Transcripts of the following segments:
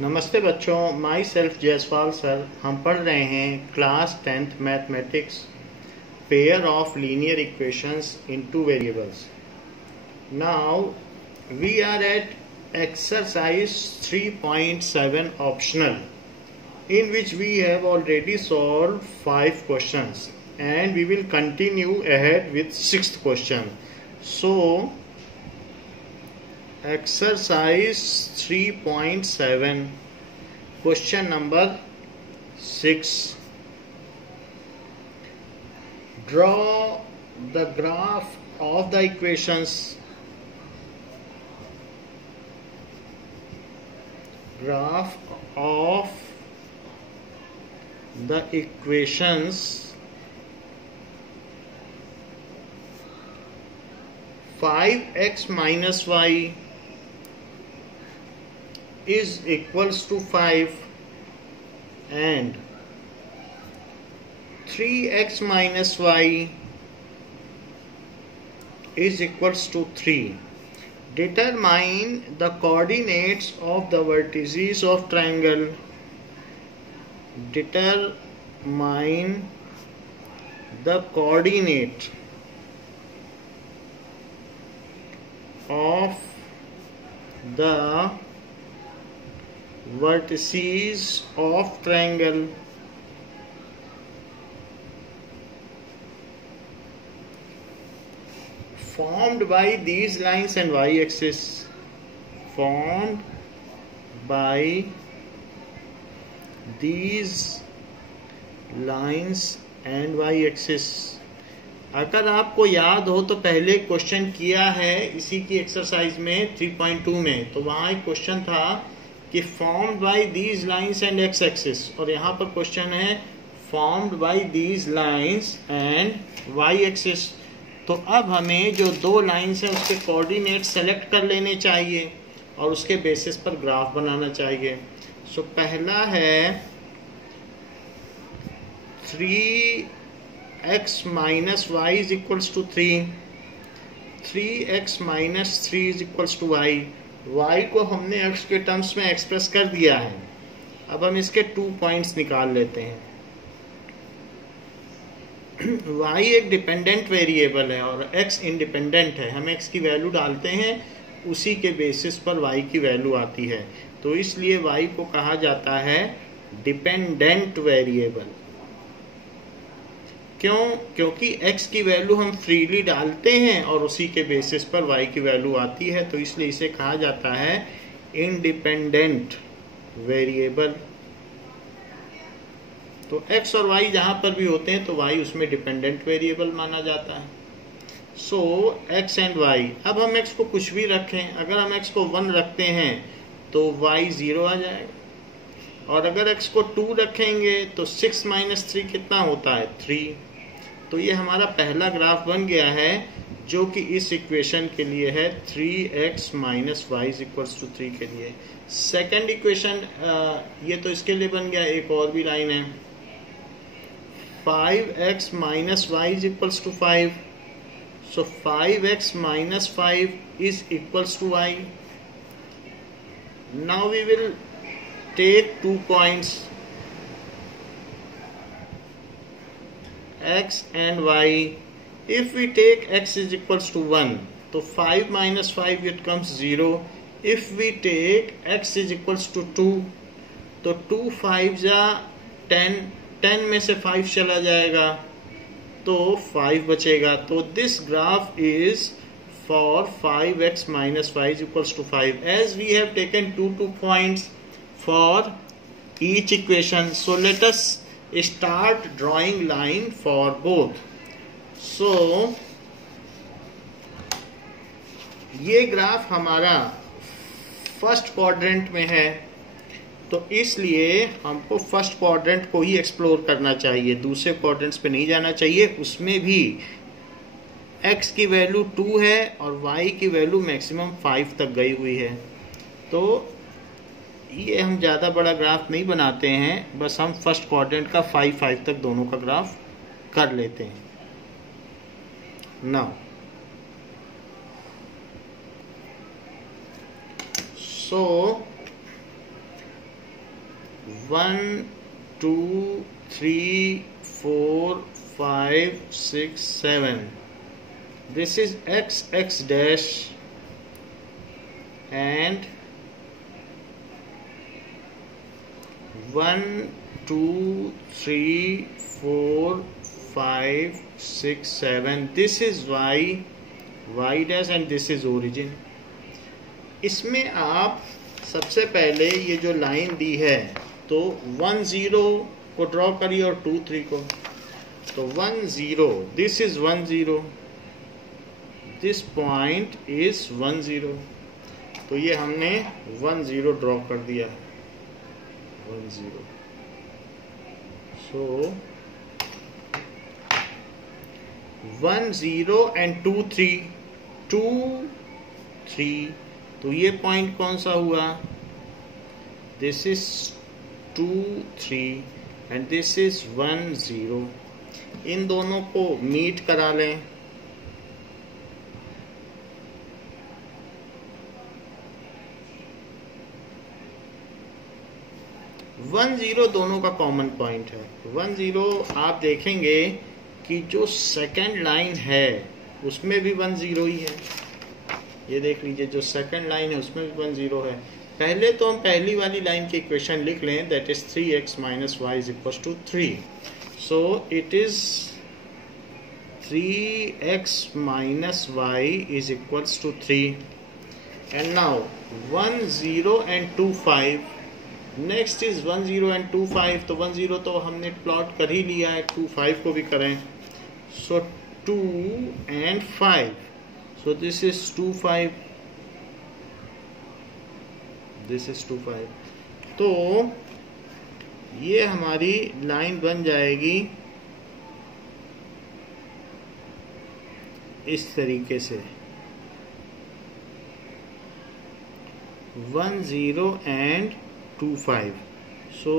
नमस्ते बच्चों, my self Jaiswal sir. हम पढ़ रहे हैं class 10th mathematics, pair of linear equations in two variables. Now we are at exercise 3.7 optional, in which we have already solved 5 questions and we will continue ahead with 6th question. So exercise 3.7 question number 6. Draw the graph of the equations the equations 5x minus y is equals to 5 and 3x minus y is equals to 3. Determine the coordinates of the vertices of triangle. Determine the coordinate of the vertices of triangle. Formed by these lines and y-axis. Formed by these lines and y-axis. अगर आपको याद हो तो पहले question किया है इसी की एक्सरसाइज में 3.2 में, तो वहां एक क्वेश्चन था कि formed by these lines and X axis, और यहाँ पर क्वेश्चन है formed by these lines and Y axis. तो अब हमें जो दो लाइंस हैं उसके कोऑर्डिनेट सेलेक्ट कर लेने चाहिए और उसके बेसिस पर ग्राफ बनाना चाहिए। सो पहला है 3x minus y is equals to 3, 3x minus 3 is equals to y। y को हमने x के टर्म्स में एक्सप्रेस कर दिया है। अब हम इसके 2 पॉइंट्स निकाल लेते हैं। y एक डिपेंडेंट वेरिएबल है और x इंडिपेंडेंट है। हम x की वैल्यू डालते हैं, उसी के बेसिस पर y की वैल्यू आती है, तो इसलिए y को कहा जाता है डिपेंडेंट वेरिएबल। क्यों? क्योंकि x की वैल्यू हम फ्रीली डालते हैं और उसी के बेसिस पर y की वैल्यू आती है, तो इसलिए इसे कहा जाता है इंडिपेंडेंट वेरिएबल। तो x और y जहां पर भी होते हैं तो y उसमें डिपेंडेंट वेरिएबल माना जाता है। सो x एंड y, अब हम x को कुछ भी रखें, अगर हम x को 1 रखते हैं तो y 0 आ जाएगा, और अगर x को 2 रखेंगे तो 6 माइनस 3 कितना होता है? 3। तो ये हमारा पहला ग्राफ बन गया है जो कि इस इक्वेशन के लिए है 3x minus Y is equals to 3 के लिए। सेकेंड इक्वेशन ये तो इसके लिए बन गया। एक और भी लाइन है 5x minus Y is equals to 5। So 5x minus 5 is equals to y। Now we will take 2 points x and y. If we take x is equals to 1, तो 5 minus 5 it comes 0. If we take x is equals to 2, तो 2 5 जा 10, 10 में से 5 चला जाएगा तो 5 बचेगा। तो this graph is for 5x minus y is equals to 5, as we have taken 2 points for each equation. So let us start drawing line for both. So ये ग्राफ हमारा फर्स्ट क्वाड्रेंट में है, तो इसलिए हमको फर्स्ट क्वाड्रेंट को ही explore करना चाहिए, दूसरे क्वाड्रेंट्स पे नहीं जाना चाहिए। उसमें भी x की वैल्यू 2 है और y की वैल्यू मैक्सिमम 5 तक गई हुई है, तो ये हम ज़्यादा बड़ा ग्राफ नहीं बनाते हैं, बस हम फर्स्ट क्वाड्रेंट का 5 तक दोनों का ग्राफ कर लेते हैं। Now so 1 2 3 4 5 6 7. This is x dash and 1 2 3 4 5 6 7. This is y dash and this is origin. इसमें आप सबसे पहले ये जो लाइन दी है तो 1 0 को ड्रॉ करिए और 2 3 को. तो 1 0, this is 1 0, this point is 1 0. तो ये हमने 1 0 ड्रॉ कर दिया 1 0. सो 1 0 एंड 2 3 2 3. तो ये पॉइंट कौन सा हुआ? This is 2 3 and this is 1 0. इन दोनों को मीट करा लें. वन जीरो दोनों का कॉमन पॉइंट है. 1 0 आप देखेंगे कि जो सेकंड लाइन है उसमें भी 1 0 ही है. ये देख लीजिए, जो सेकंड लाइन है उसमें भी 1 0 है. पहले तो हम पहली वाली लाइन की इक्वेशन लिख लें, that is 3x minus Y is equal to 3. So it is 3x minus y is equals to 3. And now 1 0 and 2 5. Next is 1 0 and 2 5. तो 1 0 तो हमने प्लॉट कर ही लिया है, 2 5 को भी करें. So 2 and 5. So this is 2 5. This is 2 5. तो ये हमारी लाइन बन जाएगी इस तरीके से 1 0 एंड 2 5. सो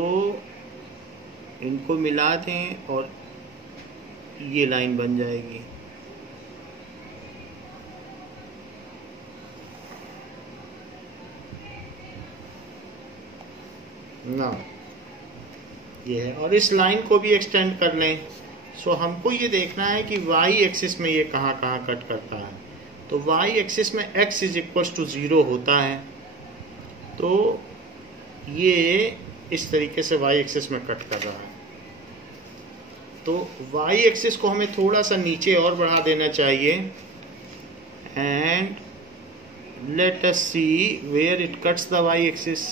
इनको मिला दें और ये लाइन बन जाएगी. ना ये है, और इस लाइन को भी एक्सटेंड कर लें. सो हमको ये देखना है कि y एक्सिस में ये कहाँ कट करता है. तो y एक्सिस में x इज इक्वल टू 0 होता है. तो ये इस तरीके से y एक्सिस में कट कर रहा है. तो y एक्सिस को हमें थोड़ा सा नीचे और बढ़ा देना चाहिए. And let us see where it cuts the y axis.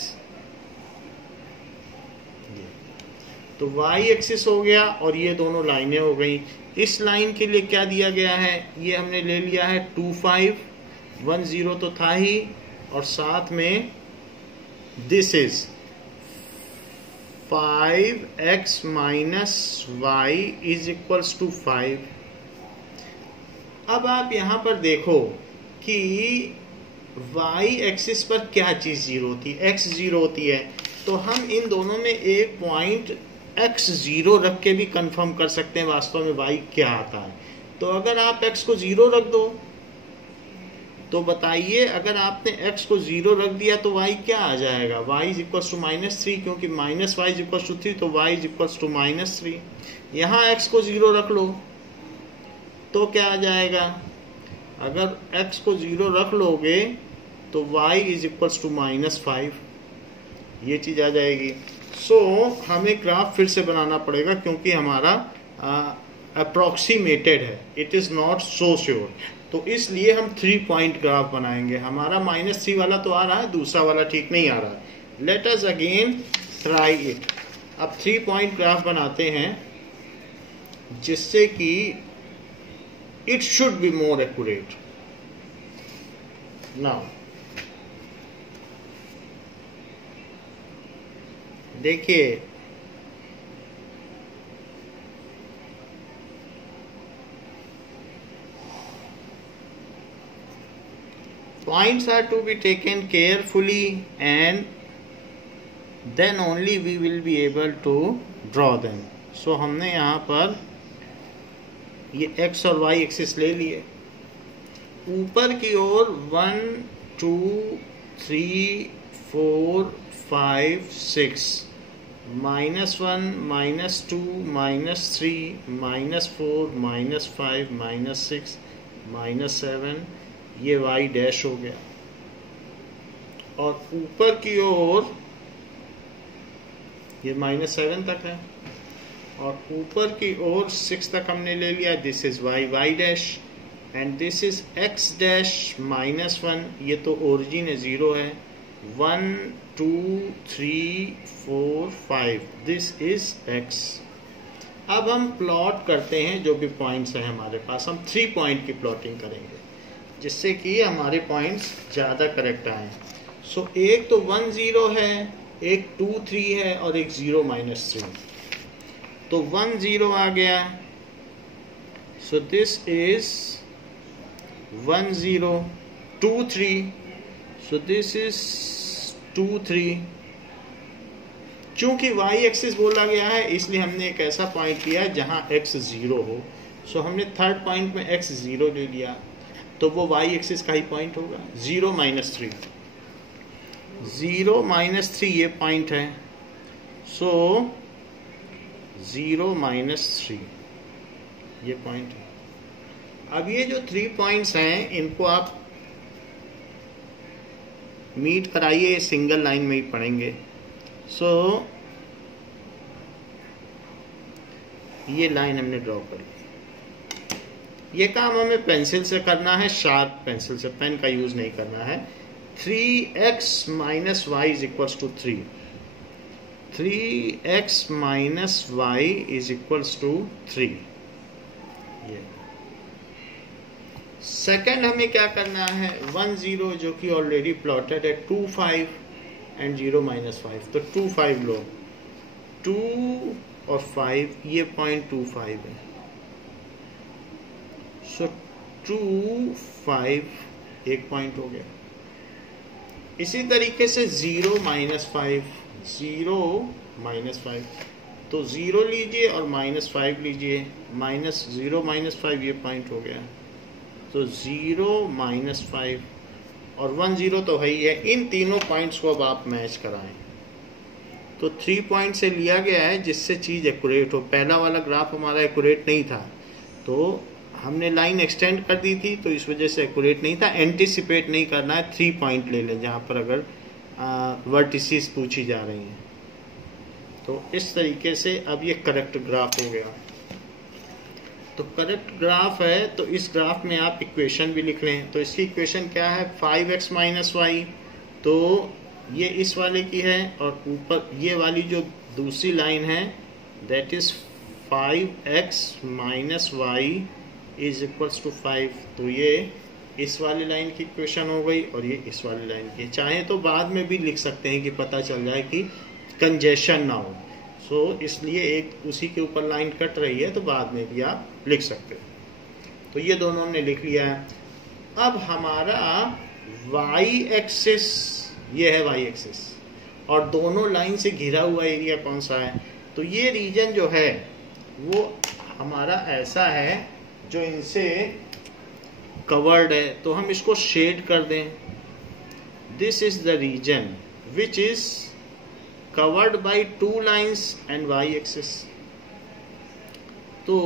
तो y एक्सिस हो गया और ये दोनों लाइनें हो गई. इस लाइन के लिए क्या दिया गया है? ये हमने ले लिया है 2 5. 1 0 तो था ही, और साथ में this is 5x minus Y is equals to 5. अब आप यहां पर देखो कि y एक्सिस पर क्या चीज 0 होती है? x 0 होती है. तो हम इन दोनों में एक पॉइंट x 0 रख के भी कंफर्म कर सकते हैं वास्तव में y क्या आता है. तो अगर आप x को 0 रख दो तो बताइए, अगर आपने x को 0 रख दिया तो y क्या आ जाएगा? y इज इक्वल टू -3, क्योंकि minus Y is equal to 3, तो y इज इक्वल टू -3. यहाँ x को 0 रख लो तो क्या आ जाएगा? अगर x को 0 रख लोगे तो y इज इक्वल टू -5. ये चीज आ जाएगी. सो हमें ग्राफ फिर से बनाना पड़ेगा क्योंकि हमारा अप्रोक्सीमेटेड है, it is not so sure. तो इसलिए हम 3 पॉइंट ग्राफ बनाएंगे. हमारा -3 वाला तो आ रहा है, दूसरा वाला ठीक नहीं आ रहा है. Let us again try it. अब 3 पॉइंट ग्राफ बनाते हैं जिससे कि it should be more accurate. Now देखिए, points are to be taken carefully and then only we will be able to draw them. So हमने यहाँ पर ये x और y एक्सिस ले लिए. ऊपर की ओर 1 2 3 4 5 6 -1, -2, -3, -4, -5, -6, -7, ये y डैश हो गया। और ऊपर की ओर ये -7 तक है, और ऊपर की ओर 6 तक हमने ले लिया। This is y dash, and this is x dash -1, ये तो ओरिजिन है 0 है। 1 2 3 4 5, दिस इज x। अब हम प्लॉट करते हैं जो भी पॉइंट्स हैं हमारे पास। हम 3 पॉइंट की प्लॉटिंग करेंगे जिससे कि हमारे पॉइंट्स ज़्यादा करेक्ट आए। सो एक तो 1 0 है, एक 2 3 है, और एक 0 -3। तो 1 0 आ गया, so this is 1 0। 2 3, so this is 2 3। चूंकि y एक्सिस बोला गया है इसलिए हमने एक ऐसा पॉइंट लिया जहां x 0 हो। सो हमने थर्ड पॉइंट में x 0 ले लिया, तो वो y एक्सिस का ही पॉइंट होगा। 0 -3, 0 -3 ये पॉइंट है। सो 0 -3 ये पॉइंट है। अब ये जो 3 पॉइंट्स हैं इनको आप मीट कराइए, सिंगल लाइन में ही पढ़ेंगे। सो ये लाइन हमने ड्रॉ करी। ये काम हमें पेंसिल से करना है, शार्प पेंसिल से, पेन का यूज नहीं करना है। 3x - y is equals to 3। 3x - y is equals to 3। ये सेकंड हमें क्या करना है, 1 0 जो कि ऑलरेडी प्लॉटेड है, 2 5 एंड 0 -5। तो 2 5 लो, 2 और 5, ये पॉइंट 2 5 है। सो 2 5 एक पॉइंट हो गया। इसी तरीके से 0 -5, 0 -5, तो 0 लीजिए और -5 लीजिए, -0 -5 ये पॉइंट हो गया। तो 0 -5 और 1 0 तो है ही है। इन तीनों पॉइंट्स को अब आप मैच कराएं। तो 3 पॉइंट से लिया गया है जिससे चीज़ एक्यूरेट हो। पहला वाला ग्राफ हमारा एक्यूरेट नहीं था, तो हमने लाइन एक्सटेंड कर दी थी, तो इस वजह से एक्यूरेट नहीं था। एंटिसिपेट नहीं करना है, 3 पॉइंट ले लें जहाँ पर अगर वर्टिसेस पूछी जा रही हैं। तो इस तरीके से अब ये करेक्ट ग्राफ हो गया। तो करेक्ट ग्राफ है, तो इस ग्राफ में आप इक्वेशन भी लिख लें। तो इसकी इक्वेशन क्या है, 5x - y, तो ये इस वाले की है, और ऊपर ये वाली जो दूसरी लाइन है that is 5x - y is equals to 5। तो ये इस वाली लाइन की इक्वेशन हो गई और ये इस वाली लाइन की। चाहे तो बाद में भी लिख सकते हैं कि पता चल जाए कि कंजेशन ना हो। सो इसलिए एक उसी के ऊपर लाइन कट रही है, तो बाद में भी आप लिख सकते हैं। तो ये दोनों हमने लिख लिया है। अब हमारा y एक्सिस, ये है y एक्सिस, और दोनों लाइन से घिरा हुआ एरिया कौन सा है, तो ये रीजन जो है वो हमारा ऐसा है जो इनसे कवर्ड है। तो हम इसको शेड कर दें। This is the region which is covered by 2 lines and y axis। तो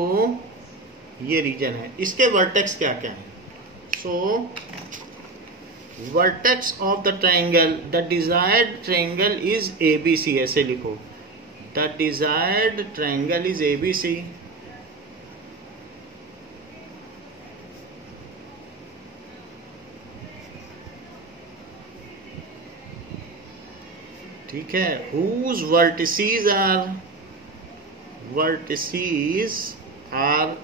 ये रीजन है। इसके वर्टेक्स क्या क्या है, so vertex of the triangle, the desired triangle is ABC, ऐसे लिखो, the desired triangle is ABC। ठीक है। whose vertices are,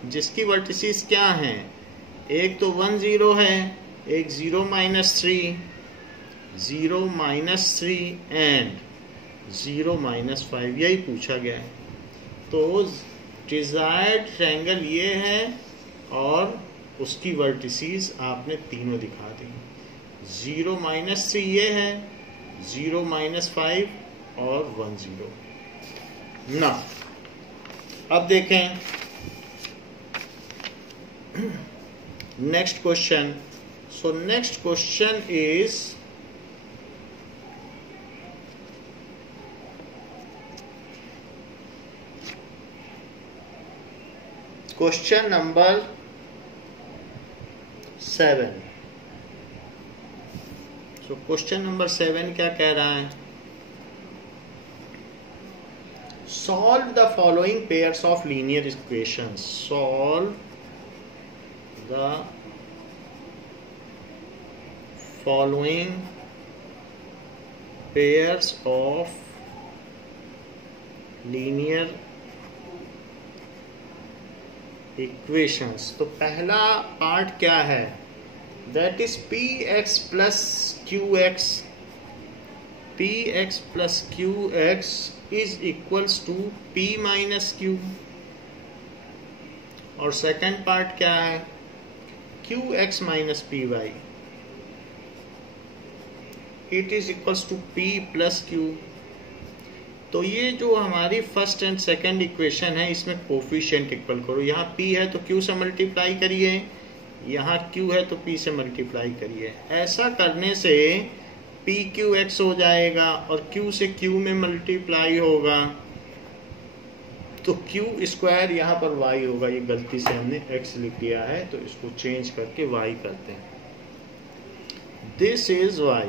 जिसकी वर्टिसेस क्या हैं, एक तो 1 0 है, एक 0 -3, 0 -3 एंड 0 -5, यही पूछा गया है। तो डिजायर्ड ट्रायंगल ये है और उसकी वर्टिसेस आपने तीनों दिखा दी। 0 -3 ये है, 0 -5 और 1 0 ना। अब देखें next question. So next question is question number 7। तो क्वेश्चन नंबर 7 क्या कह रहा है? Solve the following pairs of linear equations. Solve the following pairs of linear equations. तो पहला पार्ट क्या है? That is P X plus Q X. P X plus Q X is equals to P minus Q. और second part क्या है? Q X minus P Y it is equals to P plus Q. तो ये जो हमारी first and second equation है, इसमें coefficient equal करो। यहाँ p है तो q से मल्टीप्लाई करिए, यहाँ q है तो p से मल्टीप्लाई करिए। ऐसा करने से p q x हो जाएगा और q से q में मल्टीप्लाई होगा तो q स्क्वायर यहाँ पर y होगा। ये गलती से हमने x लिख दिया है तो इसको चेंज करके y करते हैं। This is y,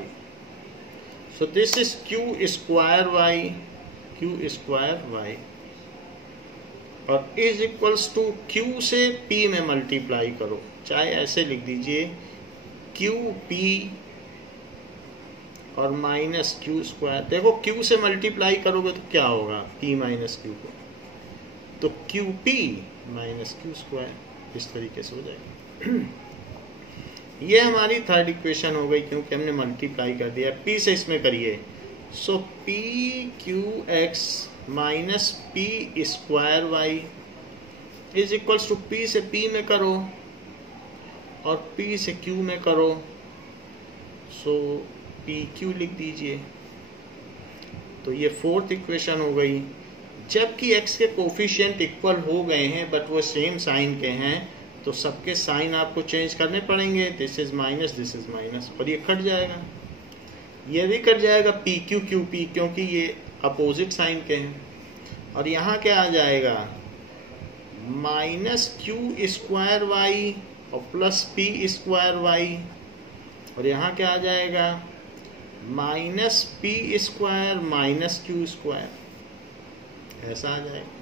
so this is q square y, q square y और इज इक्वल्स टू q से p में मल्टीप्लाई करो, चाहे ऐसे लिख दीजिए q p और माइनस q स्क्वायर। देखो q से मल्टीप्लाई करोगे तो क्या होगा? p माइनस q को, तो qp माइनस q स्क्वायर इस तरीके से हो जाएगा। ये हमारी थर्ड इक्वेशन हो गई क्योंकि हमने मल्टीप्लाई कर दिया। p से इसमें करिए, so P Q X minus P square Y is equals to P से p में करो और p से q में करो, सो पी क्यू लिख दीजिए। तो ये फोर्थ इक्वेशन हो गई। जबकि x के कोफिशिएंट इक्वल हो गए हैं बट वो सेम साइन के हैं तो सबके साइन आपको चेंज करने पड़ेंगे। This is minus, this is minus और ये कट जाएगा, ये भी कट जाएगा पी क्यू क्यू पी, क्योंकि ये अपोजिट साइन के हैं। और यहाँ क्या आ जाएगा? माइनस क्यू स्क्वायर वाई और प्लस पी स्क्वायर वाई और यहाँ क्या आ जाएगा? Minus P square minus Q square, ऐसा आ जाएगा।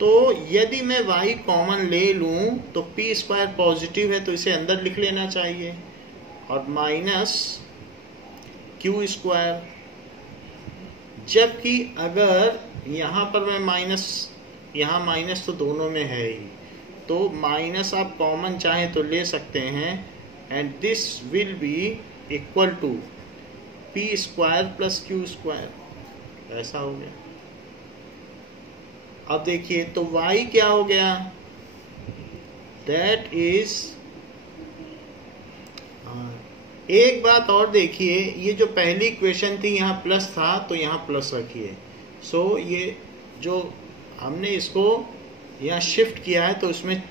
तो यदि मैं y कॉमन ले लूं तो p स्क्वायर पॉजिटिव है तो इसे अंदर लिख लेना चाहिए और माइनस क्यू स्क्वायर। जबकि अगर यहाँ पर मैं माइनस, यहाँ माइनस तो दोनों में है ही, तो माइनस आप कॉमन चाहें तो ले सकते हैं and this will be equal to P square plus Q square, ऐसा हो गया। अब देखिए तो y क्या हो गया? दैट इज, एक बात और देखिए, ये जो पहली इक्वेशन थी यहाँ प्लस था तो यहाँ प्लस रखिए। सो ये जो हमने इसको यहाँ शिफ्ट किया है तो इसमें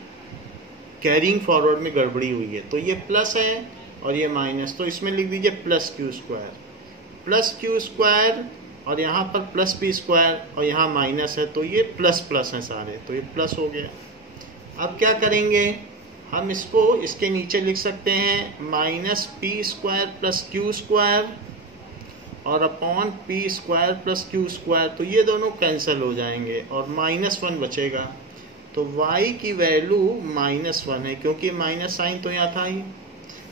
कैरिंग फॉरवर्ड में गड़बड़ी हुई है, तो ये प्लस है और ये माइनस, तो इसमें लिख दीजिए plus Q square, plus Q square और यहाँ पर प्लस पी स्क्वायर और यहाँ माइनस है तो ये प्लस प्लस हैं सारे, तो ये प्लस हो गया। अब क्या करेंगे? हम इसको इसके नीचे लिख सकते हैं minus P square plus Q square और upon P square plus Q square, तो ये दोनों कैंसिल हो जाएंगे और -1 बचेगा। तो y की वैल्यू -1 है क्योंकि माइनस साइन तो यहाँ था ही।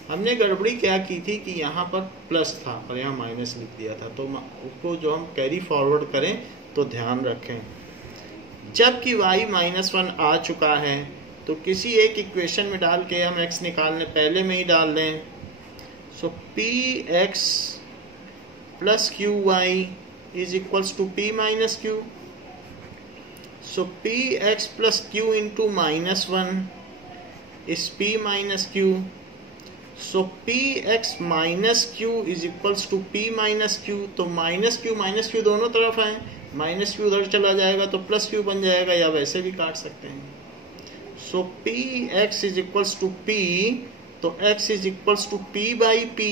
हमने गड़बड़ी क्या की थी कि यहाँ पर प्लस था और यहाँ माइनस लिख दिया था, तो उसको जो हम कैरी फॉरवर्ड करें तो ध्यान रखें। जबकि y -1 आ चुका है तो किसी एक इक्वेशन में डाल के हम x निकालने पहले में ही डाल दें। So P X plus Q Y is equals to P minus Q. So P X plus Q into -1 is P minus Q. So P X minus Q is equals to P minus Q. तो minus Q दोनों तरफ है, minus Q उधर चला जाएगा तो plus Q बन जाएगा, या वैसे भी काट सकते हैं। So P X is equals to P, तो x is equals to p by p,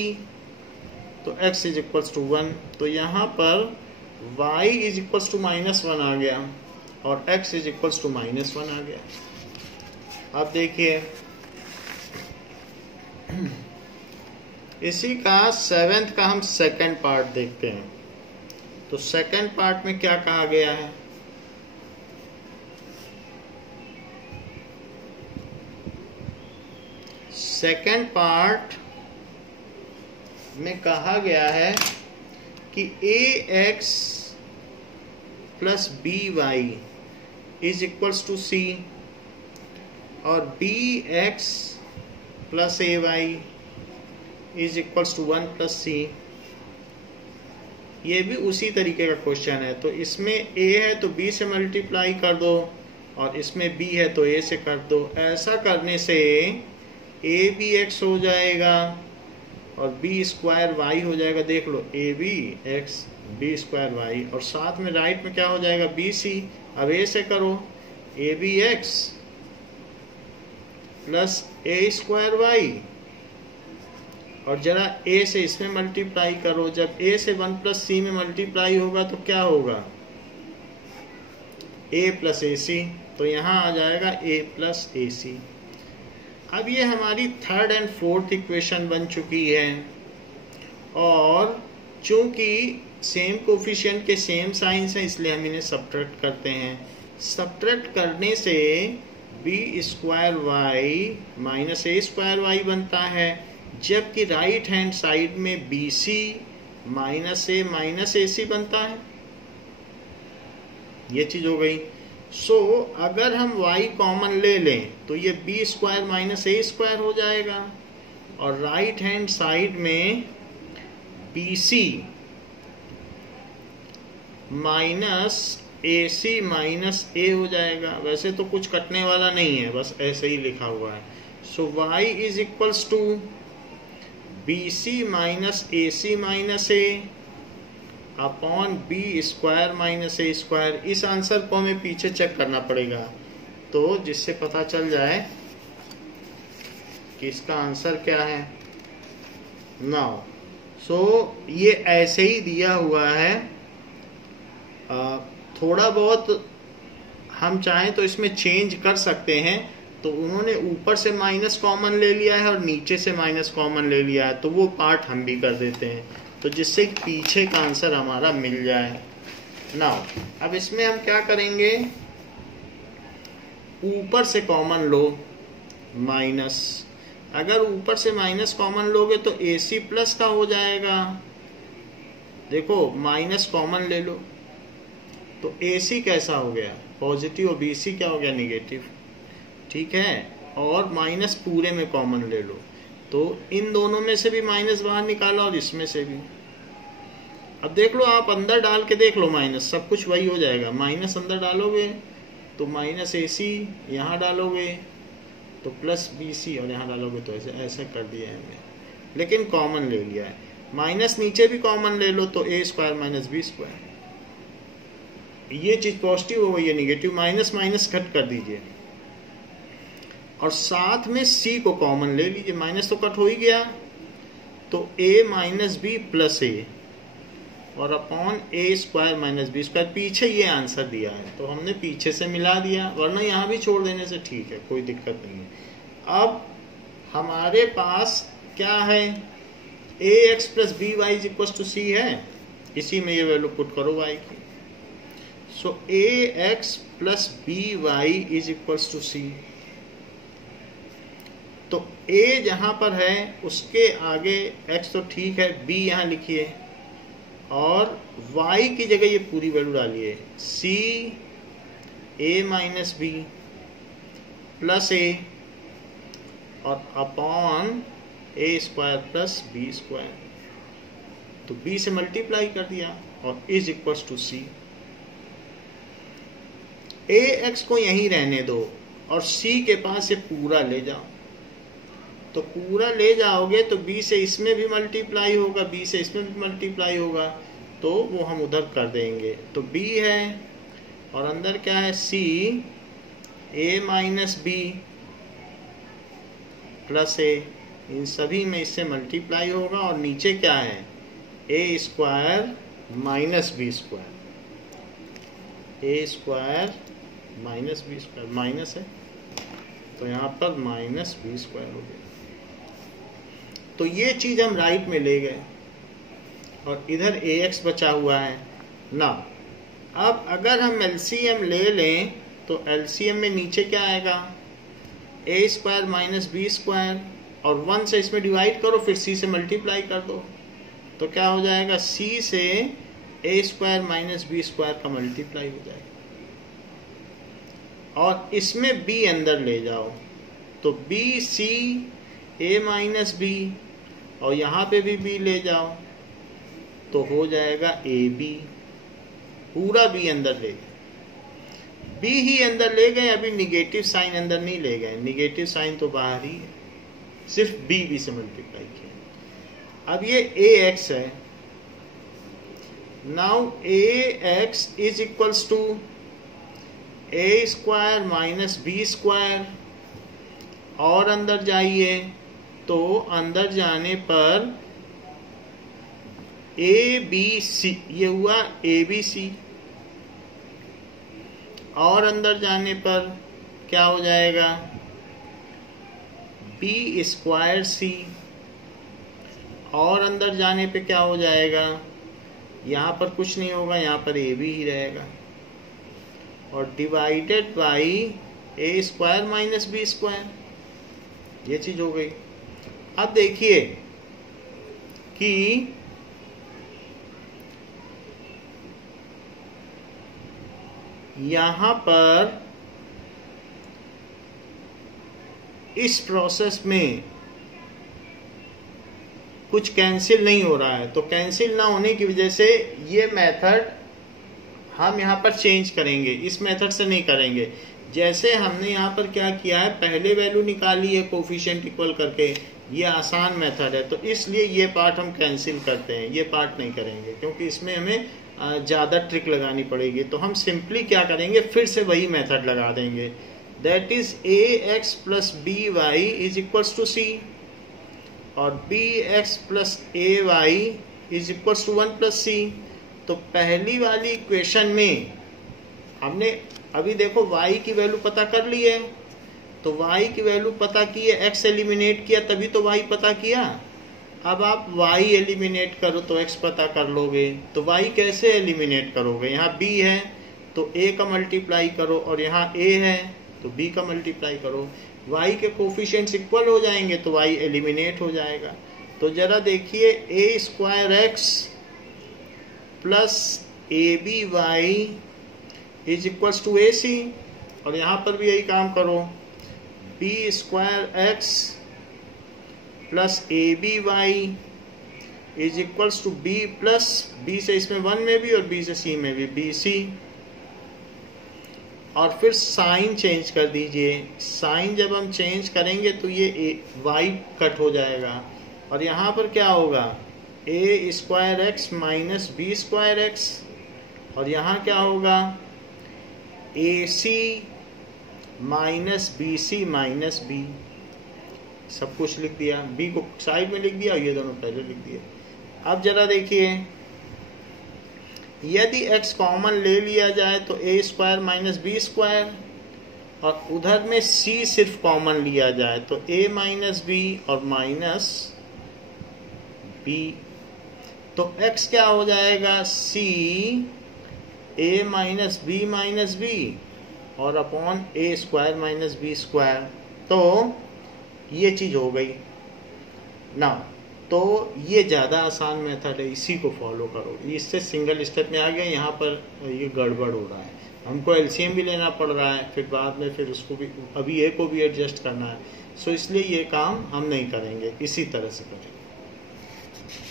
तो x इज इक्वल्स टू 1। तो यहाँ पर y इज इक्वल्स टू -1 आ गया और x इज इक्वल्स टू -1 आ गया। अब देखिए इसी का 7th का हम सेकंड पार्ट देखते हैं। तो सेकंड पार्ट में क्या कहा गया है, सेकंड पार्ट में कहा गया है कि ax plus by is equals to c और bx plus ay is equals to 1 plus c। ये भी उसी तरीके का क्वेश्चन है। तो इसमें a है तो b से मल्टीप्लाई कर दो और इसमें b है तो a से कर दो। ऐसा करने से a भी x हो जाएगा और b स्क्वायर y हो जाएगा। देख लो a b x b square y और साथ में राइट में क्या हो जाएगा b c। अब a से करो a b x plus a square y और जरा a से इसमें मल्टीप्लाई करो। जब a से 1 प्लस c में मल्टीप्लाई होगा तो क्या होगा a प्लस ए सी। तो यहाँ आ जाएगा a प्लस ए सी। अब ये हमारी थर्ड एंड फोर्थ इक्वेशन बन चुकी है और चूंकि सेम कोफिशिएंट के सेम साइंस हैं इसलिए हम इन्हें सब्ट्रैक्ट करते हैं। सब्ट्रैक्ट करने से b square y minus a square y बनता है, जबकि राइट हैंड साइड में bc माइनस ए सी बनता है। ये चीज हो गई। सो अगर हम y कॉमन ले लें तो ये b square minus A square हो जाएगा और राइट हैंड साइड में bc minus A C minus ए हो जाएगा। वैसे तो कुछ कटने वाला नहीं है, बस ऐसे ही लिखा हुआ है। So y is equals to B C minus A C minus A upon B square minus A square. इस आंसर को हमें पीछे चेक करना पड़ेगा तो जिससे पता चल जाए कि इसका आंसर क्या है। नाउ सो ये ऐसे ही दिया हुआ है। थोड़ा बहुत हम चाहें तो इसमें चेंज कर सकते हैं। तो उन्होंने ऊपर से माइनस कॉमन ले लिया है और नीचे से माइनस कॉमन ले लिया है, तो वो पार्ट हम भी कर देते हैं तो जिससे पीछे का आंसर हमारा मिल जाए। नाउ अब इसमें हम क्या करेंगे, ऊपर से कॉमन लो माइनस। अगर ऊपर से माइनस कॉमन लोगे तो ए सी प्लस का हो जाएगा। देखो माइनस कॉमन ले लो तो ए सी कैसा हो गया पॉजिटिव और बी सी क्या हो गया निगेटिव, ठीक है। और माइनस पूरे में कॉमन ले लो तो इन दोनों में से भी माइनस बाहर निकालो और इसमें से भी। अब देख लो आप अंदर डाल के देख लो माइनस, सब कुछ वही हो जाएगा। माइनस अंदर डालोगे तो माइनस ए सी, यहाँ डालोगे तो प्लस बी सी और यहाँ डालोगे तो ऐसे ऐसे कर दिया है हमने, लेकिन कॉमन ले लिया है। माइनस नीचे भी कॉमन ले लो तो ए स्क्वायर माइनस बी स्क्वायर। ये चीज पॉजिटिव हो गई, ये निगेटिव। माइनस माइनस कट कर दीजिए और साथ में c को कॉमन ले लीजिए। माइनस तो कट हो ही गया तो a माइनस बी प्लस ए और अपॉन ए स्क्वायर माइनस बी स्क्वायर। पीछे ये आंसर दिया है तो हमने पीछे से मिला दिया, वरना यहाँ भी छोड़ देने से ठीक है, कोई दिक्कत नहीं है। अब हमारे पास क्या है, A X plus B Y is equal to C है। इसी में ये वैल्यू पुट करो y की। So A X plus B Y is equal to C. तो a जहां पर है उसके आगे x तो ठीक है, b यहां लिखिए और y की जगह ये पूरी वैल्यू डालिए। c a minus B plus a और upon a square plus B square. तो b से मल्टीप्लाई कर दिया और is equal to c। a x को यहीं रहने दो और c के पास ये पूरा ले जाओ। तो पूरा ले जाओगे तो b से इसमें भी मल्टीप्लाई होगा, b से इसमें भी मल्टीप्लाई होगा, तो वो हम उधर कर देंगे। तो b है और अंदर क्या है c a minus B plus a। इन सभी में इससे मल्टीप्लाई होगा और नीचे क्या है a square minus B square. a square minus B square minus है तो यहाँ पर माइनस बी स्क्वायर हो गया। तो ये चीज हम राइट में ले गए और इधर ए एक्स बचा हुआ है ना। अब अगर हम एलसीएम ले लें तो एलसीएम में नीचे क्या आएगा, ए स्क्वायर माइनस बी स्क्वायर, और 1 से इसमें डिवाइड करो, फिर सी से मल्टीप्लाई कर दो, तो क्या हो जाएगा, सी से ए स्क्वायर माइनस बी स्क्वायर का मल्टीप्लाई हो जाएगा। और इसमें बी अंदर ले जाओ तो बी सी ए माइनस बी, और यहाँ पे भी बी ले जाओ तो हो जाएगा ए बी। पूरा बी अंदर ले गए, बी ही अंदर ले गए, अभी निगेटिव साइन अंदर नहीं ले गए, निगेटिव साइन तो बाहर ही है, सिर्फ बी से मल्टीप्लाई किया। अब ये ए एक्स है, now A X is equals to A square minus B square, और अंदर जाइए तो अंदर जाने पर ए बी सी, ये हुआ ए बी सी, और अंदर जाने पर क्या हो जाएगा, बी स्क्वायर सी, और अंदर जाने पे क्या हो जाएगा, यहाँ पर कुछ नहीं होगा, यहाँ पर ए बी ही रहेगा, और divided by A square minus B square, ये चीज हो गई। अब देखिए कि यहां पर इस प्रोसेस में कुछ कैंसिल नहीं हो रहा है, तो कैंसिल ना होने की वजह से ये मेथड हम यहाँ पर चेंज करेंगे, इस मेथड से नहीं करेंगे। जैसे हमने यहाँ पर क्या किया है, पहले वैल्यू निकाली है कोफिशिएंट इक्वल करके, ये आसान मेथड है, तो इसलिए ये पार्ट हम कैंसिल करते हैं, ये पार्ट नहीं करेंगे क्योंकि इसमें हमें ज़्यादा ट्रिक लगानी पड़ेगी। तो हम सिंपली क्या करेंगे, फिर से वही मेथड लगा देंगे, that is A X plus B Y is equals to C, और B x plus A Y is equals to 1 plus C. तो पहली वाली इक्वेशन में हमने अभी देखो y की वैल्यू पता कर ली है, तो y की वैल्यू पता की है, x एलिमिनेट किया तभी तो y पता किया। अब आप y एलिमिनेट करो तो x पता कर लोगे, तो y कैसे एलिमिनेट करोगे, यहाँ b है तो a का मल्टीप्लाई करो, और यहाँ a है तो b का मल्टीप्लाई करो, y के कोफिशिएंट्स इक्वल हो जाएंगे तो y एलिमिनेट हो जाएगा। तो जरा देखिए, A square X plus A B Y is equals to A C, और यहाँ पर भी यही काम करो, B square X plus A B Y is equals to B plus B से इसमें 1 में भी और बी से सी में भी बी सी, और फिर साइन चेंज कर दीजिए। साइन जब हम चेंज करेंगे तो ये वाई कट हो जाएगा, और यहाँ पर क्या होगा, A square X minus B square X, और यहाँ क्या होगा, A C minus B C minus B, सब कुछ लिख दिया, बी को साइड में लिख दिया और ये दोनों पहले लिख दिए। अब जरा देखिए, यदि x कॉमन ले लिया जाए तो ए स्क्वायर माइनस बी स्क्वायर, और उधर में c सिर्फ कॉमन लिया जाए तो a माइनस बी और माइनस बी, तो x क्या हो जाएगा, c a माइनस बी और अपॉन ए स्क्वायर माइनस बी स्क्वायर। तो ये चीज हो गई ना, तो ये ज़्यादा आसान मेथड है, इसी को फॉलो करो। इससे सिंगल स्टेप में आ गया, यहाँ पर ये गड़बड़ हो रहा है, हमको एलसीएम भी लेना पड़ रहा है, फिर बाद में फिर उसको भी, अभी ए को भी एडजस्ट करना है, सो इसलिए ये काम हम नहीं करेंगे, इसी तरह से करेंगे।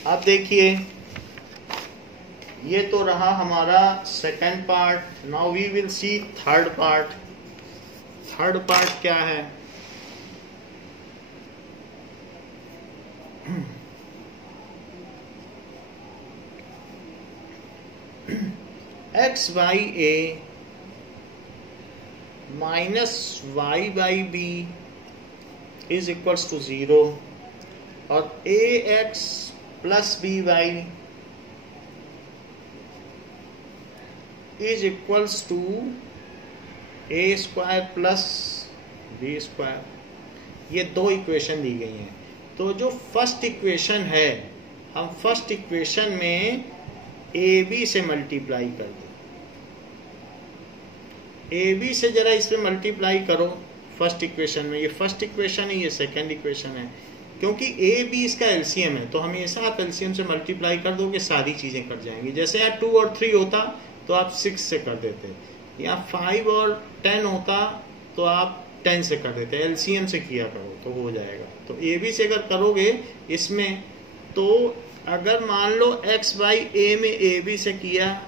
अब देखिए, ये तो रहा हमारा second part. Now we will see third part. Third part क्या है, X by A minus Y by B is equals to 0, और A X plus B Y is equals to A square plus B square. ये दो equation दी गई हैं। तो जो first equation है, हम फर्स्ट इक्वेशन में ए बी से मल्टीप्लाई कर दें। ए बी से जरा इस पे मल्टीप्लाई करो फर्स्ट इक्वेशन में। ये फर्स्ट इक्वेशन है, ये सेकंड इक्वेशन है। क्योंकि ए बी इसका एलसीएम है तो हमेशा आप एलसीएम से मल्टीप्लाई कर दोगे, सारी चीजें कट जाएंगी। जैसे यार 2 और 3 होता तो आप 6 से कर देते, या 5 और 10 होता तो आप 10 से कर देते। एलसीएम से किया करो तो हो जाएगा। तो ए बी से अगर करोगे इसमें, तो अगर मान लो x बाई ए में ए बी से किया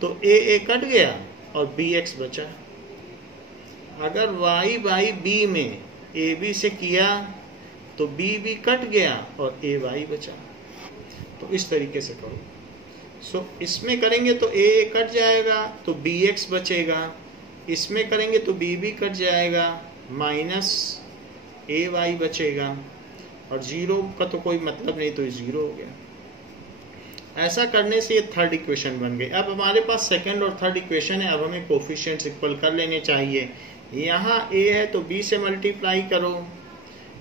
तो ए कट गया और बी एक्स बचा। अगर y बाई बी में ए बी से किया तो बी कट गया और ए वाई बचा। तो इस तरीके से करो। सो इसमें करेंगे तो ए कट जाएगा तो बी एक्स बचेगा, इसमें करेंगे तो बी कट जाएगा, माइनस ए वाई बचेगा, और जीरो का तो कोई मतलब नहीं तो ये जीरो हो गया। ऐसा करने से ये थर्ड इक्वेशन बन गई। अब हमारे पास सेकंड और थर्ड इक्वेशन है। अब हमें कोफिशिएंट्स इक्वल कर लेने चाहिए। यहाँ ए है तो बी से मल्टीप्लाई करो,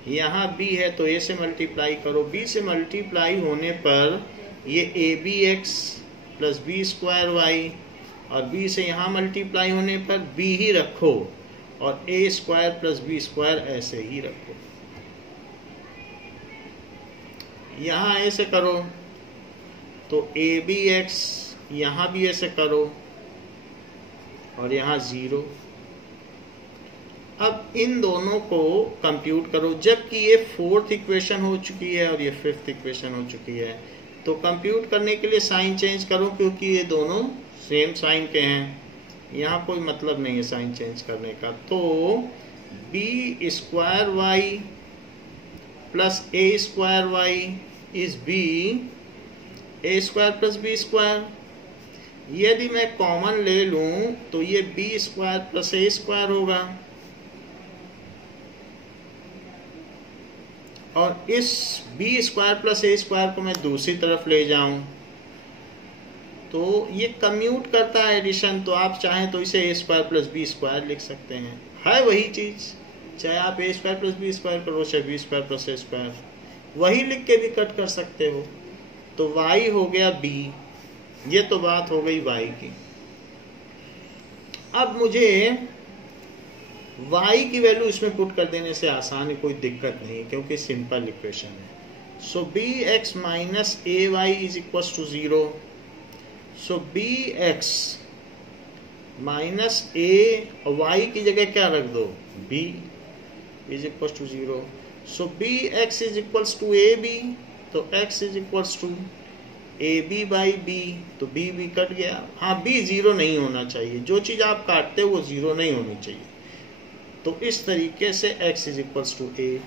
यहाँ बी है तो ए से मल्टीप्लाई करो। बी से मल्टीप्लाई होने पर ये A B x plus B square Y, और बी से यहाँ मल्टीप्लाई होने पर बी ही रखो और A square plus B square ऐसे ही रखो। यहाँ ऐसे करो तो ए बी एक्स, यहाँ भी ऐसे करो और यहाँ 0। अब इन दोनों को कंप्यूट करो, जबकि ये फोर्थ इक्वेशन हो चुकी है और ये फिफ्थ इक्वेशन हो चुकी है। तो कंप्यूट करने के लिए साइन चेंज करो, क्योंकि ये दोनों सेम साइन के हैं, यहाँ कोई मतलब नहीं है साइन चेंज करने का। तो B square Y plus A square Y is B A square plus B square. यदि मैं कॉमन ले लूं तो ये B square plus A square होगा, और इस B square plus A square को मैं दूसरी तरफ ले जाऊं तो ये कम्यूट करता है एडिशन। तो आप चाहें तो इसे ए स्क्वायर प्लस बी स्क्वायर लिख सकते हैं, है वही चीज। चाहे आप ए स्क्वायर प्लस बी स्क्वायर करो, चाहे B square plus A square, वही लिख के भी कट कर सकते हो। तो y हो गया b। ये तो बात हो गई y की। अब मुझे y की वैल्यू इसमें पुट कर देने से आसान है, कोई दिक्कत नहीं, क्योंकि सिंपल इक्वेशन है। So B X minus A Y is equal to 0। So B X minus A, Y की जगह क्या रख दो, b is equal to 0। So B X is equal to A B, तो x is equal to A B by B, तो b भी cut गया। हाँ, b 0 नहीं होना चाहिए, जो चीज आप काटते हो वो 0 नहीं होनी चाहिए। तो इस तरीके से x is equal to a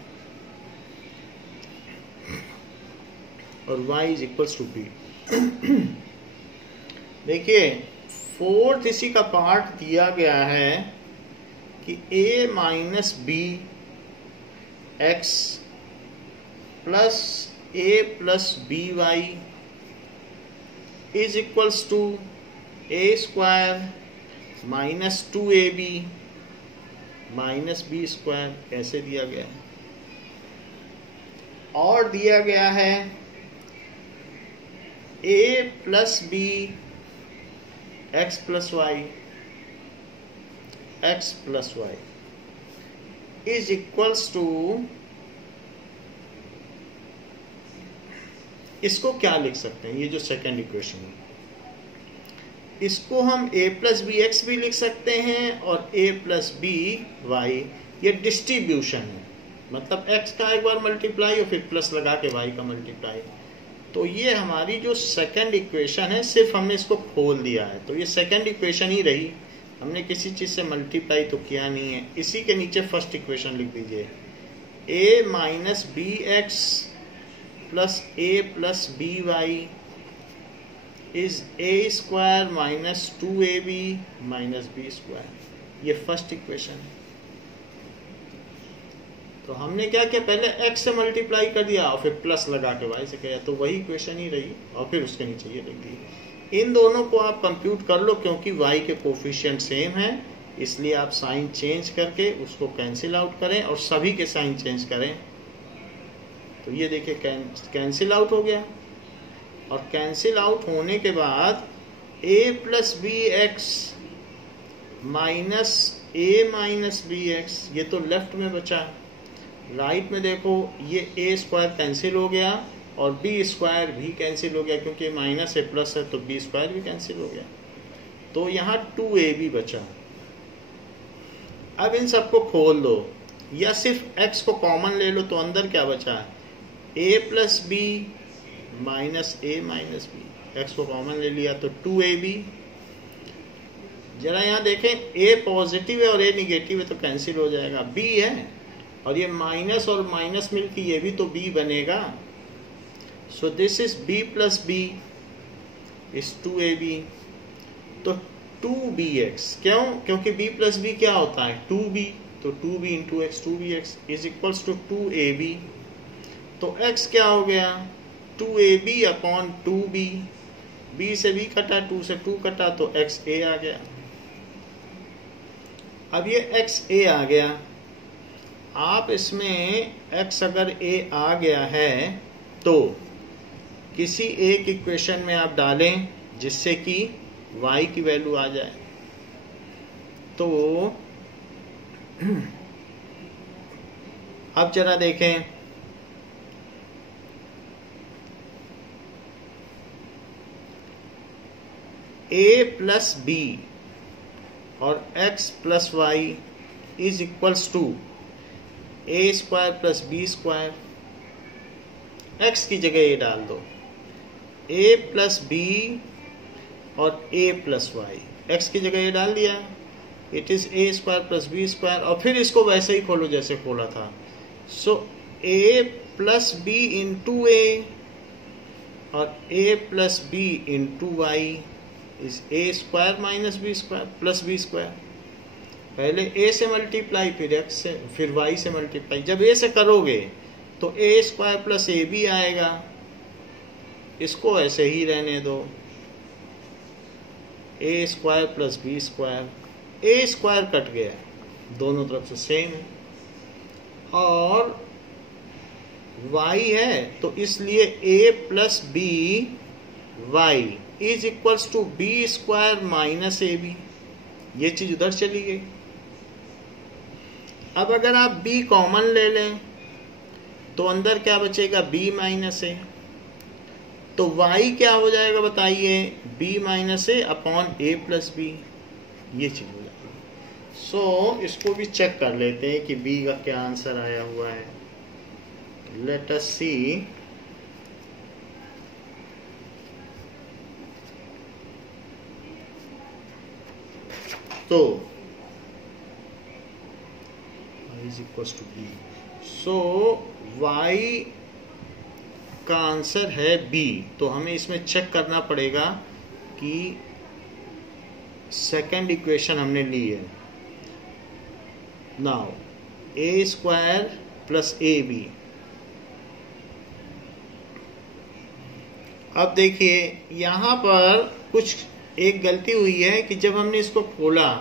और y is equal to b। देखिए फोर्थ इसी का पार्ट दिया गया है कि a minus B x plus a plus B Y is equals to A square minus 2ab minus B square, ऐसे दिया गया है। और दिया गया है a plus B x plus Y is equals to, इसको क्या लिख सकते हैं, ये जो सेकेंड इक्वेशन है इसको हम a प्लस बी एक्स भी लिख सकते हैं और a प्लस बी वाई। ये डिस्ट्रीब्यूशन है, मतलब x का एक बार मल्टीप्लाई और फिर प्लस लगा के y का मल्टीप्लाई। तो ये हमारी जो सेकेंड इक्वेशन है, सिर्फ हमने इसको खोल दिया है, तो ये सेकेंड इक्वेशन ही रही, हमने किसी चीज से मल्टीप्लाई तो किया नहीं है। इसी के नीचे फर्स्ट इक्वेशन लिख दीजिए, a minus B x plus a plus B Y is A square minus 2ab minus B square. ये फर्स्ट इक्वेशन है। तो हमने क्या किया, पहले x से मल्टीप्लाई कर दिया और फिर प्लस लगा के y से किया, तो वही इक्वेशन ही रही, और फिर उसके नीचे ये लिख दी। इन दोनों को आप कंप्यूट कर लो, क्योंकि y के कोफिशिएंट सेम है इसलिए आप साइन चेंज करके उसको कैंसिल आउट करें और सभी के साइन चेंज करें। तो ये देखिए कैंसिल आउट हो गया, और कैंसिल आउट होने के बाद a plus B X minus a minus B X, ये तो लेफ्ट में बचा। राइट में देखो ये a स्क्वायर कैंसिल हो गया और b स्क्वायर भी कैंसिल हो गया, क्योंकि माइनस a प्लस है तो b स्क्वायर भी कैंसिल हो गया। तो यहाँ 2ab बचा। अब इन सबको खोल दो, या सिर्फ x को कॉमन ले लो, तो अंदर क्या बचा है, a plus B minus a minus B. x को कॉमन ले लिया तो 2ab। जरा यहाँ देखें a पॉजिटिव है और a निगेटिव है तो कैंसिल हो जाएगा, b है और ये माइनस और माइनस मिलकर ये भी तो b बनेगा। So this is b plus b is 2ab। तो 2bx, क्यों, क्योंकि b प्लस b क्या होता है 2b, तो 2b into X 2bx is equals to 2ab। तो x क्या हो गया 2ab अपॉन 2b, b से b कटा 2 से 2 कटा तो xa आ गया। अब ये xa आ गया, आप इसमें x अगर a आ गया है तो किसी एक इक्वेशन में आप डालें जिससे कि y की वैल्यू आ जाए। तो अब जरा देखें, a प्लस बी और x plus Y is equals to a square plus B square. x की जगह a डाल दो, a प्लस बी और a प्लस वाई, x की जगह a डाल दिया, it is a square plus B square, और फिर इसको वैसे ही खोलो जैसे खोला था। So a plus B into a और a plus B into Y is a square minus B square plus B square. पहले a से मल्टीप्लाई फिर x से फिर y से मल्टीप्लाई। जब a से करोगे तो a square plus A B आएगा, इसको ऐसे ही रहने दो, a square plus B square, a square cut गया, दोनों तरफ से सेम है, और y है तो इसलिए a plus B Y is equals to B square minus A B. ये चीज उधर चली गई। अब अगर आप b कॉमन ले लें तो अंदर क्या बचेगा b माइनस ए, तो y क्या हो जाएगा बताइए, b minus A upon a plus B, ये चीज हो जाएगी। सो इसको भी चेक कर लेते हैं कि b का क्या आंसर आया हुआ है। लेट अस सी। तो y is equals to b, so y का आंसर है b। तो हमें इसमें चेक करना पड़ेगा कि सेकंड इक्वेशन हमने ली है। Now a square plus A B. अब देखिए यहाँ पर कुछ एक गलती हुई है कि जब हमने इसको खोला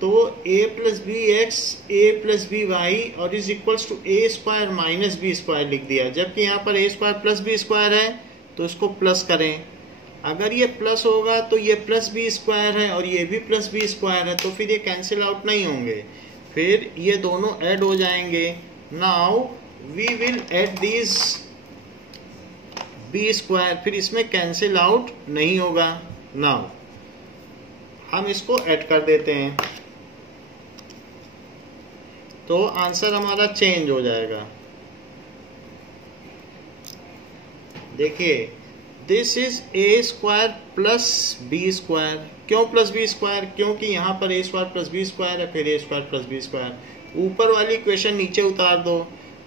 तो a plus B X A plus B Y और is equals to A square minus B square लिख दिया, जबकि यहाँ पर a square plus B square है तो इसको प्लस करें। अगर ये प्लस होगा तो ये प्लस बी स्क्वायर है और ये भी प्लस बी स्क्वायर है, तो फिर ये कैंसिल आउट नहीं होंगे, फिर ये दोनों ऐड हो जाएंगे। Now we will add this B square, फिर इसमें कैंसिल आउट नहीं होगा। नाउ हम इसको ऐड कर देते हैं तो आंसर हमारा चेंज हो जाएगा। देखिए this is A square plus B square. क्यों प्लस बी स्क्वायर, क्योंकि यहाँ पर A square plus B square है, फिर A square plus B square. ऊपर वाली इक्वेशन नीचे उतार दो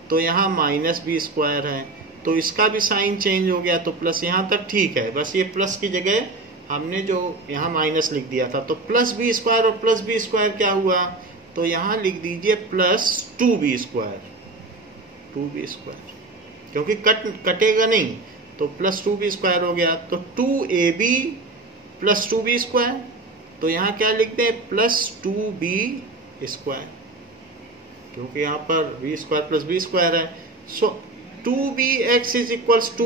तो यहाँ माइनस बी स्क्वायर है, तो इसका भी साइन चेंज हो गया, तो प्लस यहाँ तक ठीक है, बस ये प्लस की जगह हमने जो यहाँ माइनस लिख दिया था। तो प्लस बी स्क्वायर और प्लस बी स्क्वायर क्या हुआ, तो यहाँ लिख दीजिए plus 2b square, 2b square, क्योंकि कटेगा नहीं तो प्लस 2b स्क्वायर हो गया। तो 2ab प्लस 2b स्क्वायर तो यहाँ क्या लिखते हैं, प्लस 2b स्क्वायर, क्योंकि यहाँ पर b square plus b square है। So 2bx is equals to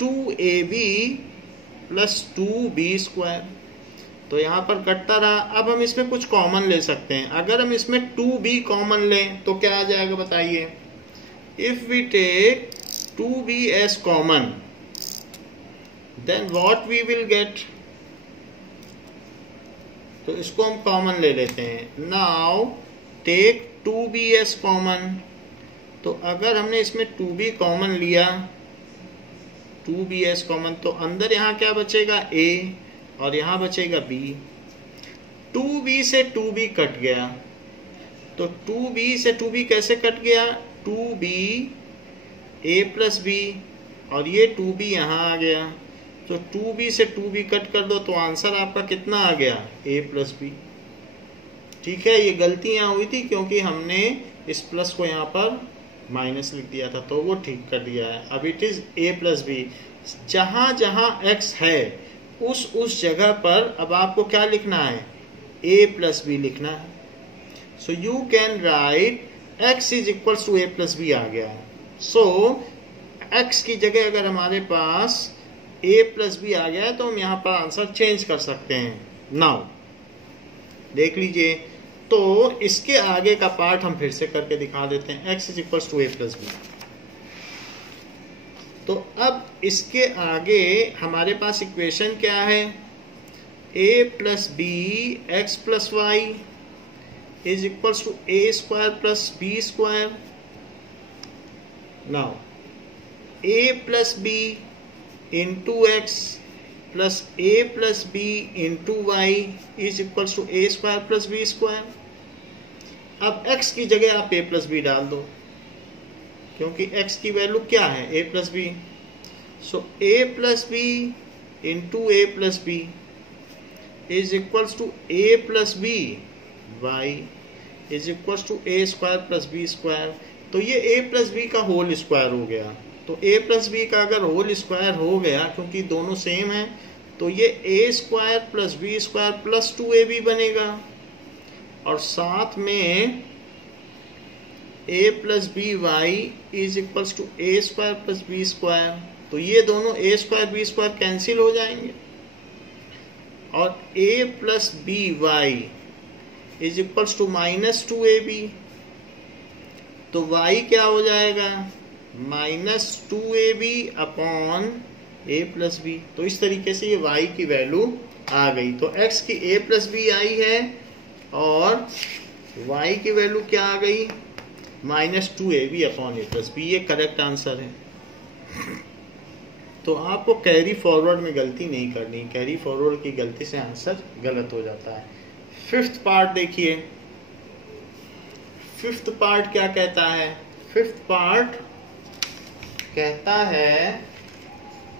2ab plus 2b square. तो यहाँ पर कटता रहा। अब हम इसमें कुछ कॉमन ले सकते हैं। अगर हम इसमें 2b कॉमन लें तो क्या आ जाएगा बताइए। If we take 2b as common then what we will get. तो इसको हम कॉमन ले लेते हैं। Now take 2b as common. तो अगर हमने इसमें 2b कॉमन लिया, 2b एज कॉमन, तो अंदर यहाँ क्या बचेगा, a, और यहाँ बचेगा b। 2b से 2b कट गया। तो 2b से 2b कैसे कट गया, 2b a प्लस b, और ये 2b यहाँ आ गया। तो 2b से 2b कट कर दो तो आंसर आपका कितना आ गया, a प्लस b। ठीक है, ये गलती यहाँ हुई थी क्योंकि हमने इस प्लस को यहाँ पर माइनस लिख दिया था, तो वो ठीक कर दिया है। अब it is a plus b. जहां जहां x है उस जगह पर अब आपको क्या लिखना है, a प्लस बी लिखना है। So you can write x is equal to a plus B आ गया है। सो x की जगह अगर हमारे पास a प्लस बी आ गया है तो हम यहाँ पर आंसर चेंज कर सकते हैं। नाउ देख लीजिए, तो इसके आगे का पार्ट हम फिर से करके दिखा देते हैं। x is equal to a plus b. तो अब इसके आगे हमारे पास इक्वेशन क्या है, a plus B x plus Y is equal to a square plus b square. Now a plus B into x plus a plus B into Y is equal to a square plus b square. अब x की जगह आप a plus B डाल दो, क्योंकि x की value क्या है, a plus b. So a plus B into a plus b is equal to a plus B Y is equal to a square plus b square. तो ये a plus b का whole square हो गया। तो a plus b का अगर whole square हो गया, क्योंकि दोनों सेम है, तो ये a square plus b square plus 2ab बनेगा, और साथ में a plus B Y is equal to a square plus b square. तो ये दोनों a square b square cancel हो जाएंगे, और a plus B Y is equal to minus 2ab। तो y क्या हो जाएगा, minus 2ab upon a plus b. तो इस तरीके से ये y की वैल्यू आ गई। तो x की a प्लस बी आई है और y की वैल्यू क्या आ गई, minus 2ab upon a plus B. ये करेक्ट आंसर है। तो आपको कैरी फॉरवर्ड में गलती नहीं करनी। कैरी फॉरवर्ड की गलती से आंसर गलत हो जाता है। फिफ्थ पार्ट देखिए। फिफ्थ पार्ट क्या कहता है, फिफ्थ पार्ट कहता है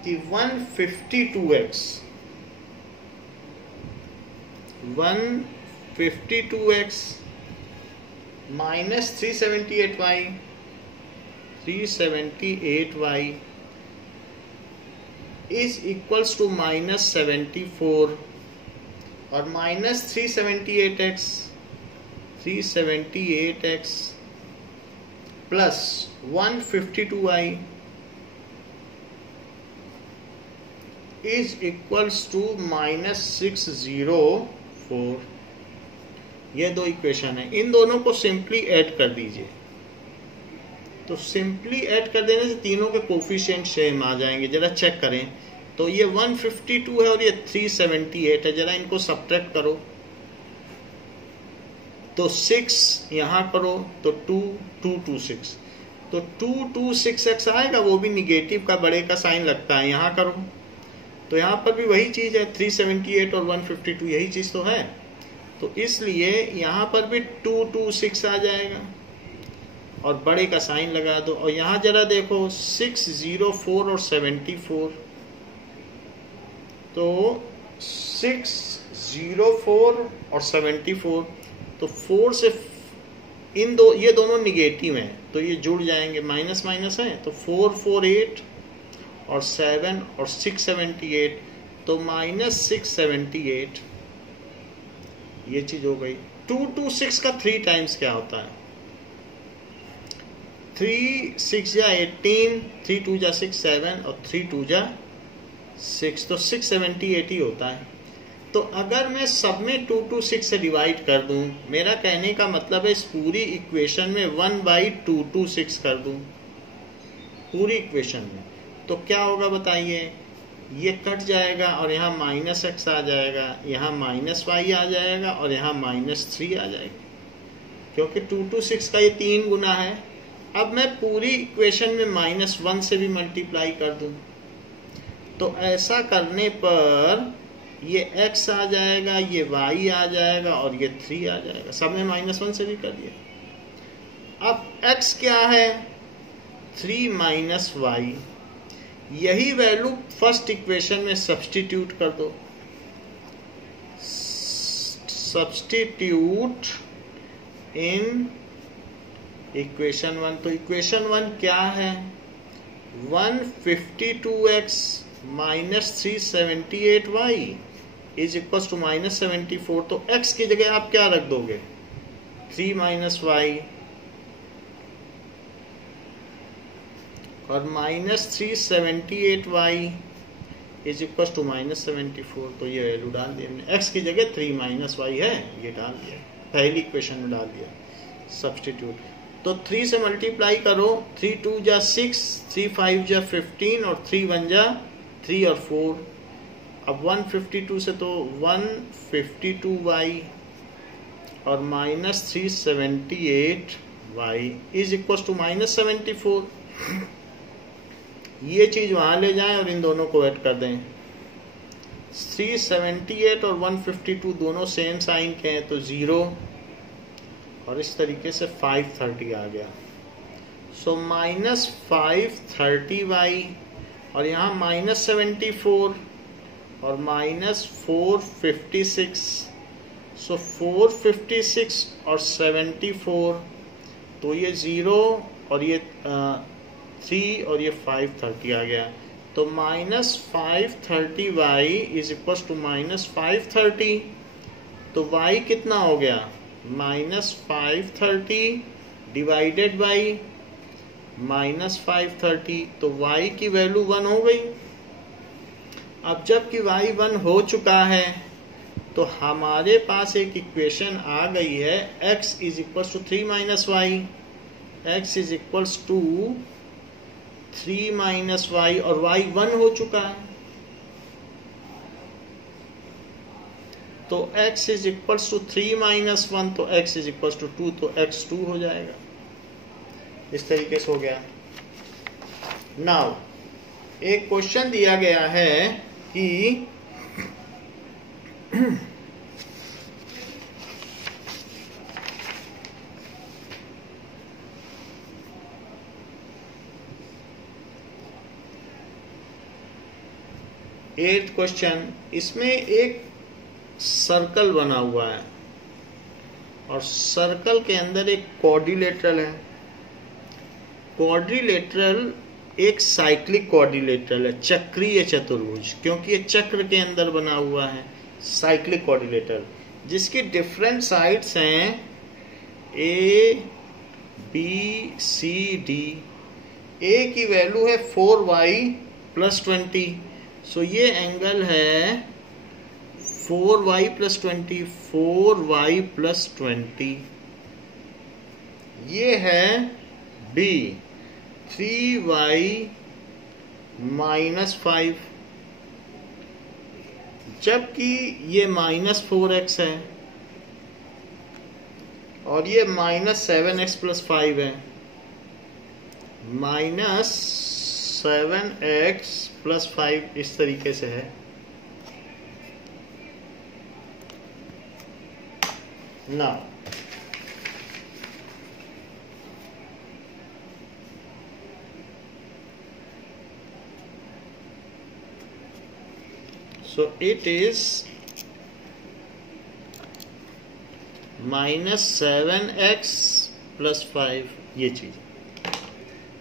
कि 152x minus 378y is equals to minus 74, और minus 378x plus 152y is equals to minus 604। ये दो इक्वेशन है, इन दोनों को सिंपली ऐड कर दीजिए। तो सिंपली ऐड कर देने से तीनों के कोफिशिएंट सेम आ जाएंगे। जरा चेक करें, तो ये 152 है और ये 378 है। जरा इनको सब्ट्रैक्ट करो, तो 6 यहाँ करो तो 226, तो 226x आएगा, वो भी निगेटिव का बड़े का साइन लगता है। यहाँ करो तो यहाँ पर भी वही चीज है, 378 और 152 यही चीज तो है। तो इसलिए यहाँ पर भी 226 आ जाएगा और बड़े का साइन लगा दो। और यहाँ जरा देखो 604 और 74, तो 604 और 74, तो 4 से इन दो, ये दोनों निगेटिव हैं तो ये जुड़ जाएंगे, माइनस माइनस है, तो 448 और 7 और 678, तो माइनस 678 ये चीज हो गई। 2 2 6 का 3 टाइम्स क्या होता है? 3 6 जा 18, 3 2 जा 6 7 और 3 2 जा 6, तो 6 70 80 होता है। तो अगर मैं सब में 2 2 6 से डिवाइड कर दूं, मेरा कहने का मतलब है इस पूरी इक्वेशन में 1/2 2 6 कर दूं पूरी इक्वेशन में, तो क्या होगा बताइए? ये कट जाएगा और यहाँ -x आ जाएगा, यहाँ -y आ जाएगा और यहाँ -3 आ जाएगा, क्योंकि 2 2 6 का ये 3 गुना है। अब मैं पूरी इक्वेशन में -1 से भी मल्टीप्लाई कर दूं, तो ऐसा करने पर ये x आ जाएगा, ये y आ जाएगा और ये 3 आ जाएगा। सब में -1 से भी कर दिया। अब x क्या है? 3 - y। यही वैल्यू फर्स्ट इक्वेशन में सब्स्टिट्यूट कर दो। Substitute in equation 1। तो इक्वेशन 1 क्या है? 152x - 378y is equal to -74। तो x की जगह आप क्या रख दोगे? 3 - y और -378y इज इक्वल टू -74। तो ये वैल्यू डाल दिया हमने। x की जगह 3 - y है, ये डाल दिया, पहली इक्वेशन में डाल दिया सब्स्टिट्यूट। तो 3 से मल्टीप्लाई करो, 3 2 जा 6, 3 5 जा 15 और 3 1 जा 3 और 4। अब 152 से तो 152y और -378y इज इक्वल टू -74। ये चीज वहां ले जाएं और इन दोनों को ऐड कर दें। 378 और 152 दोनों सेम साइन के हैं, तो 0 और इस तरीके से 530 आ गया। सो -530y और यहाँ -74 और -456। सो 456 और 74, तो ये 0 और ये 3 और ये 530 आ गया। तो -530y इज इक्वल टू -530। तो y कितना हो गया? -530 डिवाइडेड बाई -530। तो y की वैल्यू 1 हो गई। अब जबकि y 1 हो चुका है, तो हमारे पास एक इक्वेशन आ गई है, x is equal to 3 - y, x is equal to 3 - y और y 1 हो चुका है, तो x इज इक्वल टू 3 - 1, तो x इज इक्वल टू 2, तो x 2 हो जाएगा। इस तरीके से हो गया। नाउ एक क्वेश्चन दिया गया है कि एट्थ क्वेश्चन, इसमें एक सर्कल बना हुआ है और सर्कल के अंदर एक क्वाड्रिलेटरल है। क्वाड्रिलेटरल एक साइक्लिक क्वाड्रिलेटरल है, चक्रीय चतुर्भुज, क्योंकि ये चक्र के अंदर बना हुआ है। साइक्लिक क्वाड्रिलेटरल जिसकी डिफरेंट साइड्स हैं A B C D। A की वैल्यू है 4y + 20। सो ये एंगल है 4y + 20, 4y + 20। ये है B 3y - 5, जबकि ये -4x है और ये -7x + 5 है। -7x + 5 इस तरीके से है। Now so it is -7x + 5 ये चीज।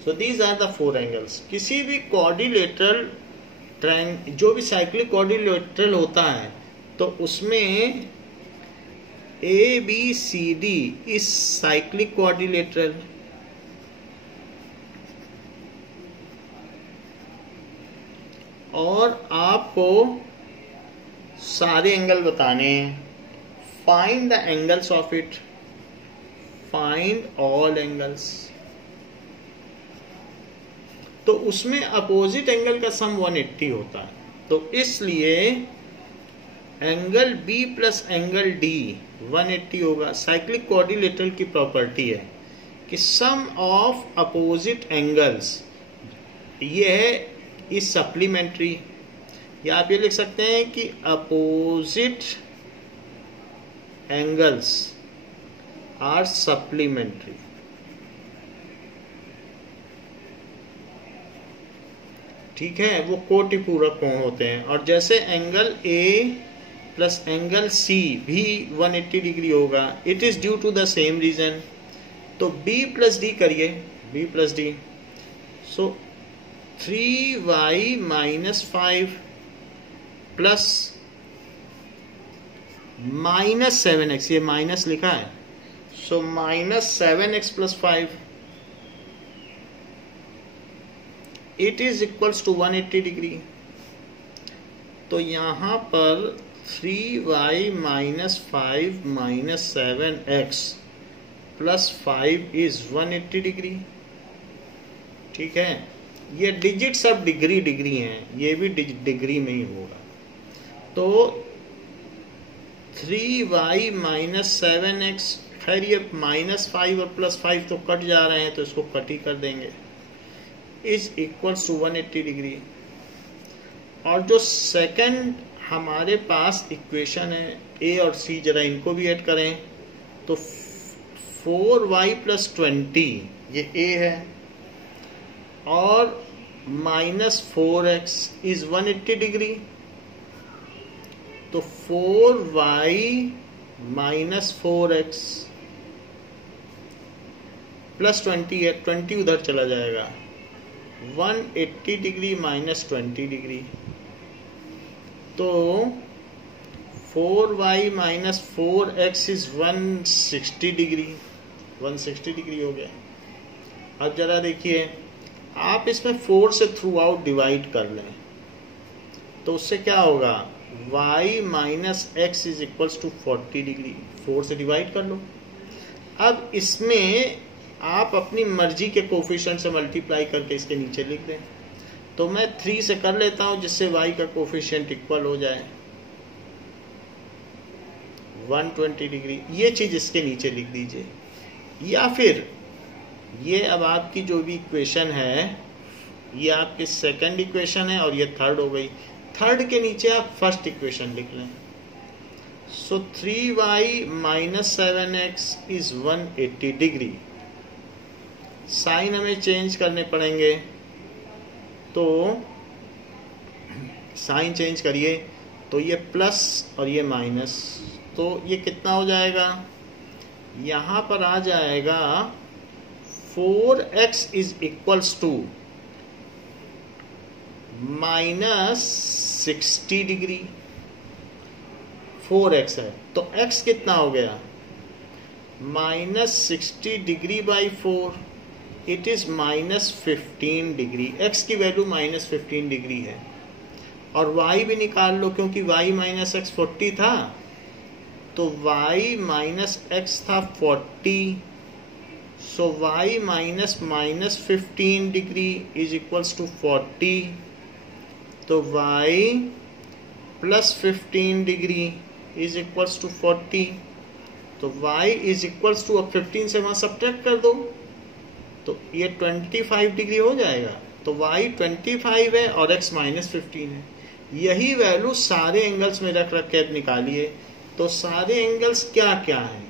So these are the 4 angles। किसी भी क्वाड्रिलेटरल जो भी साइक्लिक क्वाड्रिलेटरल होता है, तो उसमें ABCD is cyclic quadrilateral. और आपको सारे एंगल बताने हैं. Find the angles of it. Find all angles. तो उसमें अपोजिट एंगल का सम 180 होता है. तो इसलिए angle B plus angle D 180 होगा. साइक्लिक क्वाड्रिलेटरल की प्रॉपर्टी है कि सम ऑफ अपोजिट एंगल्स ये इज सप्लीमेंट्री. या आप ये लिख सकते हैं कि अपोजिट एंगल्स आर सप्लीमेंट्री. ठीक है, वो कोटिपूरक कोण होते हैं. और जैसे angle A plus angle C भी 180 डिग्री होगा. It is due to the same reason. तो B प्लस D करिए. B plus D. So 3y minus 5 plus minus 7x. ये माइनस लिखा है. So minus 7x plus 5 it is equals to 180 degree. तो यहां पर 3y minus 5 minus 7x plus 5 is 180 degree. ठीक है, ये डिजिट सब डिग्री डिग्री हैं. ये भी डिग्री में ही होगा. तो 3y माइनस 7x, खैर ये माइनस 5 और प्लस 5 तो कट जा रहे हैं तो इसको कट ही कर देंगे. Is equal to 180 degree. और जो सेकंड हमारे पास इक्वेशन है A और C, जरा इनको भी ऐड करें. तो 4y प्लस 20 ये A है और माइनस 4x इज 180 डिग्री. तो 4y माइनस 4x प्लस 20 है. 20 उधर चला जाएगा. 180 डिग्री माइनस 20 डिग्री. तो 4y minus 4x is 160 degree. 160 degree हो गया. अब जरा देखिए, आप इसमें 4 से थ्रू आउट डिवाइड कर लें तो उससे क्या होगा. y minus x is equals to 40 degree. 4 से डिवाइड कर लो. अब इसमें आप अपनी मर्जी के कोफिशिएंट से मल्टीप्लाई करके इसके नीचे लिख दें. तो मैं 3 से कर लेता हूं जिससे y का कोफिशिएंट इक्वल हो जाए 120 डिग्री. ये चीज इसके नीचे लिख दीजिए. या फिर ये अब आपकी जो भी इक्वेशन है ये आपकी सेकंड इक्वेशन है और ये थर्ड हो गई. थर्ड के नीचे आप फर्स्ट इक्वेशन लिख लें. So 3y minus 7x is 180 degree. Sign हमें चेंज करने पड़ेंगे. तो साइन चेंज करिए तो ये प्लस और ये माइनस. तो ये कितना हो जाएगा. यहां पर आ जाएगा 4x is equals to minus 60 degree. 4x है तो x कितना हो गया. Minus 60 degree by 4 it is minus 15 degree. x की वैल्यू माइनस 15 डिग्री है. और y भी निकाल लो क्योंकि y माइनस x 40 था. तो y माइनस x था 40. So y minus minus 15 degree is equals to 40. तो y प्लस 15 डिग्री इज इक्वल्स टू 40. तो y इज इक्वल्स टू, अब 15 से वहां सब्ट्रैक्ट कर दो तो ये 25 डिग्री हो जाएगा. तो y 25 है और x माइनस 15 है. यही वैल्यू सारे एंगल्स में रख के निकालिए. तो सारे एंगल्स क्या क्या हैं.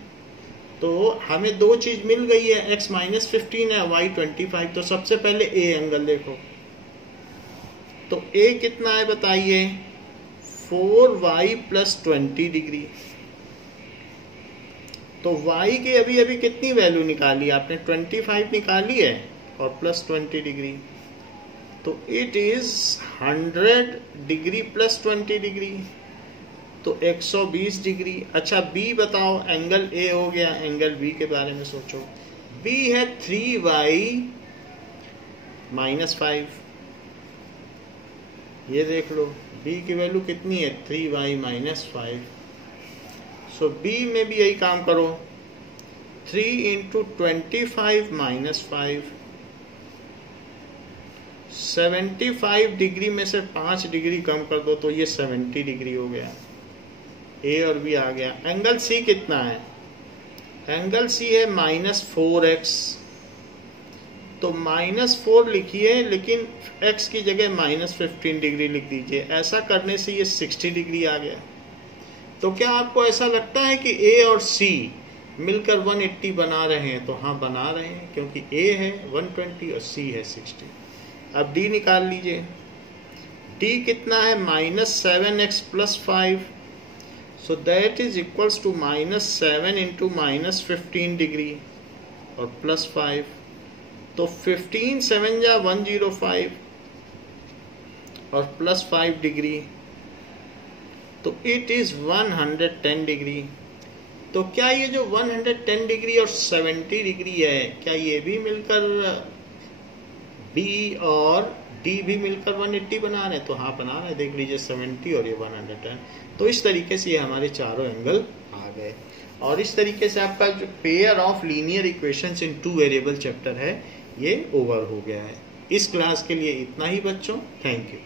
तो हमें दो चीज मिल गई है. x माइनस 15 है, y 25. तो सबसे पहले a एंगल देखो. तो a कितना है बताइए. 4y plus 20 degree. तो y के अभी अभी कितनी वैल्यू निकाली आपने. 25 निकाली है और प्लस 20 डिग्री. तो it is 100 degree plus 20 degree. तो 120 डिग्री। अच्छा बी बताओ, एंगल ए हो गया, एंगल बी के बारे में सोचो। बी है 3y माइनस 5, ये देख लो बी की वैल्यू कितनी है 3y माइनस 5। सो बी में भी यही काम करो, 3 इंटू 25 माइनस 5, 75 डिग्री में से 5 डिग्री कम कर दो तो ये 70 डिग्री हो गया। ए और बी आ गया। एंगल सी कितना है, एंगल सी है -4x, तो -4 लिखिए लेकिन x की जगह -15 डिग्री लिख दीजिए। ऐसा करने से ये 60 डिग्री आ गया। तो क्या आपको ऐसा लगता है कि ए और सी मिलकर 180 बना रहे हैं? तो हाँ बना रहे हैं, क्योंकि ए है 120 और सी है 60। अब डी निकाल लीजिए। डी कितना है -7x + 5, so that is equals to -7 into -15 degree और +5, तो 15 7 जा 105 और +5 डिग्री, तो इट इज 110 डिग्री। तो क्या ये जो 110 डिग्री और 70 डिग्री है, क्या ये भी मिलकर बी और डी भी मिलकर 180 बना रहे हैं? तो हाँ बना रहे हैं, देख लीजिए 70 और ये 110। तो इस तरीके से ये हमारे चारों एंगल आ गए। और इस तरीके से आपका जो pair of linear equations in 2 variable chapter है ये ओवर हो गया है। इस क्लास के लिए इतना ही बच्चों, थैंक यू।